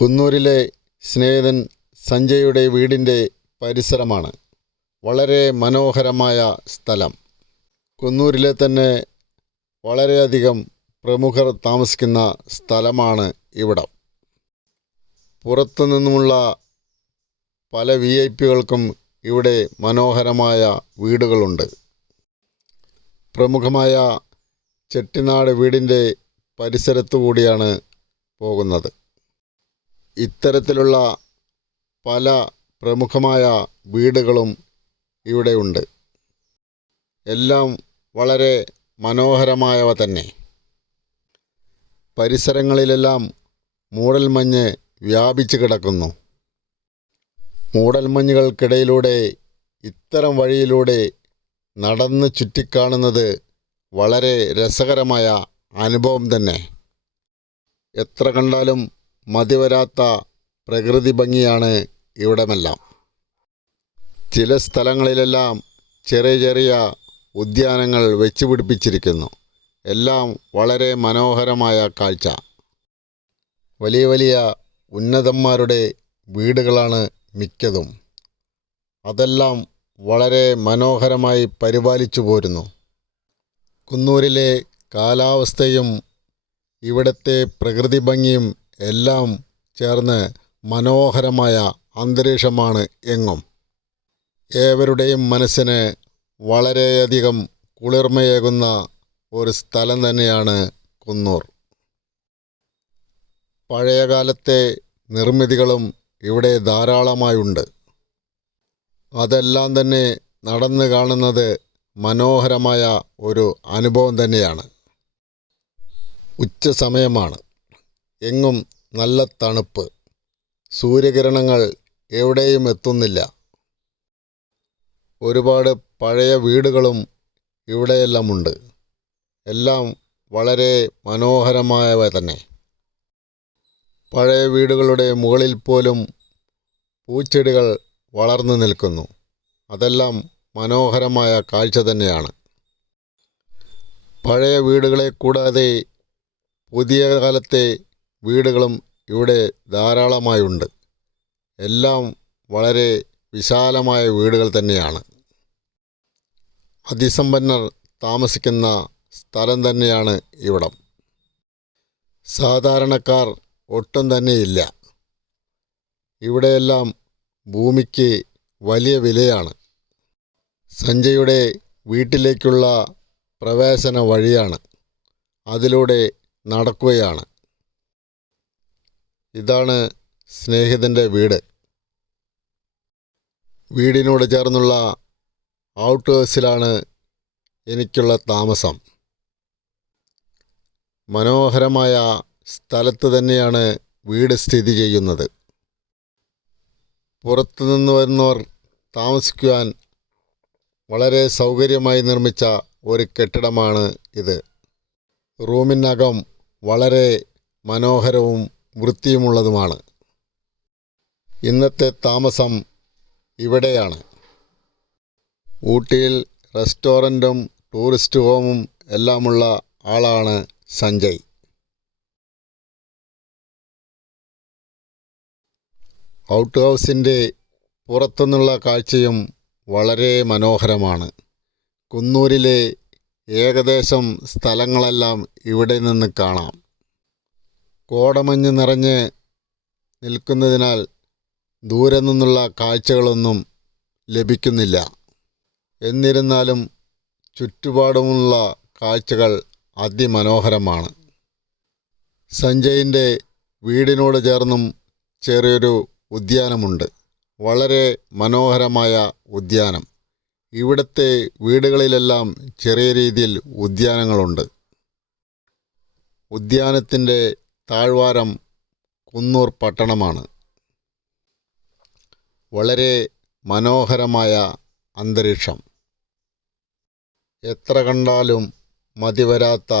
കുന്നൂരിലെ സ്നേഹിതൻ സഞ്ജയുടെ വീടിൻ്റെ പരിസരമാണ്. വളരെ മനോഹരമായ സ്ഥലം. കുന്നൂരിലെ തന്നെ വളരെയധികം പ്രമുഖർ താമസിക്കുന്ന സ്ഥലമാണ് ഇവിടം. പുറത്തു നിന്നുമുള്ള പല VIP-കൾക്കും ഇവിടെ മനോഹരമായ വീടുകളുണ്ട്. പ്രമുഖമായ ചെട്ടിനാട് വീടിൻ്റെ പരിസരത്തു കൂടിയാണ് പോകുന്നത്. ഇത്തരത്തിലുള്ള പല പ്രമുഖമായ വീടുകളും ഇവിടെയുണ്ട്. എല്ലാം വളരെ മനോഹരമായവ തന്നെ. പരിസരങ്ങളിലെല്ലാം മൂടൽമഞ്ഞ് വ്യാപിച്ചു കിടക്കുന്നു. മൂടൽമഞ്ഞുകൾക്കിടയിലൂടെ ഇത്തരം വഴിയിലൂടെ നടന്ന് ചുറ്റിക്കാണുന്നത് വളരെ രസകരമായ അനുഭവം തന്നെ. എത്ര കണ്ടാലും മതിവരാത്ത പ്രകൃതി ഭംഗിയാണ് ഇവിടമെല്ലാം. ചില സ്ഥലങ്ങളിലെല്ലാം ചെറിയ ചെറിയ ഉദ്യാനങ്ങൾ വെച്ച് പിടിപ്പിച്ചിരിക്കുന്നു. എല്ലാം വളരെ മനോഹരമായ കാഴ്ച. വലിയ വലിയ ഉന്നതന്മാരുടെ വീടുകളാണ് മിക്കതും. അതെല്ലാം വളരെ മനോഹരമായി പരിപാലിച്ചു പോരുന്നു. കുന്നൂരിലെ കാലാവസ്ഥയും ഇവിടുത്തെ പ്രകൃതി ഭംഗിയും എല്ലാം ചേർന്ന് മനോഹരമായ അന്തരീക്ഷമാണ് എങ്ങും. ഏവരുടെയും മനസ്സിന് വളരെയധികം കുളിർമയേകുന്ന ഒരു സ്ഥലം തന്നെയാണ് കുന്നൂർ. പഴയകാലത്തെ നിർമ്മിതികളും ഇവിടെ ധാരാളമായുണ്ട്. അതെല്ലാം തന്നെ നടന്നു കാണുന്നത് മനോഹരമായ ഒരു അനുഭവം തന്നെയാണ്. ഉച്ച സമയമാണ്. എങ്ങും നല്ല തണുപ്പ്. സൂര്യകിരണങ്ങൾ എവിടെയും എത്തുന്നില്ല. ഒരുപാട് പഴയ വീടുകളും ഇവിടെയെല്ലാമുണ്ട്. എല്ലാം വളരെ മനോഹരമായവ തന്നെ. പഴയ വീടുകളുടെ മുകളിൽ പോലും പൂച്ചെടികൾ വളർന്നു നിൽക്കുന്നു. അതെല്ലാം മനോഹരമായ കാഴ്ച തന്നെയാണ്. പഴയ വീടുകളെ കൂടാതെ പുതിയ കാലത്തെ വീടുകളും ഇവിടെ ധാരാളമായുണ്ട്. എല്ലാം വളരെ വിശാലമായ വീടുകൾ തന്നെയാണ്. അതിസമ്പന്നർ താമസിക്കുന്ന സ്ഥലം തന്നെയാണ് ഇവിടം. സാധാരണക്കാർ ഒട്ടും തന്നെയില്ല. ഇവിടെയെല്ലാം ഭൂമിക്ക് വലിയ വിലയാണ്. സഞ്ജയുടെ വീട്ടിലേക്കുള്ള പ്രവേശന വഴിയാണ്. അതിലൂടെ നടക്കുകയാണ്. ഇതാണ് സ്നേഹിതൻ്റെ വീട്. വീടിനോട് ചേർന്നുള്ള ഔട്ട് ഹൗസിലാണ് എനിക്കുള്ള താമസം. മനോഹരമായ സ്ഥലത്ത് തന്നെയാണ് വീട് സ്ഥിതി ചെയ്യുന്നത്. പുറത്തുനിന്ന് വരുന്നവർ താമസിക്കുവാൻ വളരെ സൗകര്യമായി നിർമ്മിച്ച ഒരു കെട്ടിടമാണ് ഇത്. റൂമിനകം വളരെ മനോഹരവും വൃത്തിയുമുള്ളതുമാണ്. ഇന്നത്തെ താമസം ഇവിടെയാണ്. ഊട്ടിയിൽ റെസ്റ്റോറൻറ്റും ടൂറിസ്റ്റ് ഹോമും എല്ലാമുള്ള ആളാണ് സഞ്ജയ്. ഔട്ട് ഹൗസിൻ്റെ പുറത്തുനിന്നുള്ള കാഴ്ചയും വളരെ മനോഹരമാണ്. കുന്നൂരിലെ ഏകദേശം സ്ഥലങ്ങളെല്ലാം ഇവിടെ നിന്ന് കാണാം. കോടമഞ്ഞ് നിറഞ്ഞ് നിൽക്കുന്നതിനാൽ ദൂരെ നിന്നുള്ള കാഴ്ചകളൊന്നും ലഭിക്കുന്നില്ല. എന്നിരുന്നാലും ചുറ്റുപാടുമുള്ള കാഴ്ചകൾ അതിമനോഹരമാണ്. സഞ്ജയിൻ്റെ വീടിനോട് ചേർന്നും ചെറിയൊരു ഉദ്യാനമുണ്ട്. വളരെ മനോഹരമായ ഉദ്യാനം. ഇവിടുത്തെ വീടുകളിലെല്ലാം ചെറിയ രീതിയിൽ ഉദ്യാനങ്ങളുണ്ട്. ഉദ്യാനത്തിൻ്റെ താഴ്വാരം കുന്നൂർ പട്ടണമാണ്. വളരെ മനോഹരമായ അന്തരീക്ഷം. എത്ര കണ്ടാലും മതിവരാത്ത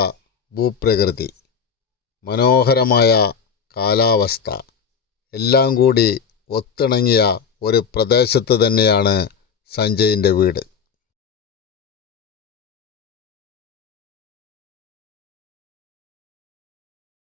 ഭൂപ്രകൃതി, മനോഹരമായ കാലാവസ്ഥ എല്ലാം കൂടി ഒത്തിണങ്ങിയ ഒരു പ്രദേശത്ത് തന്നെയാണ് സഞ്ജയിൻ്റെ വീട്.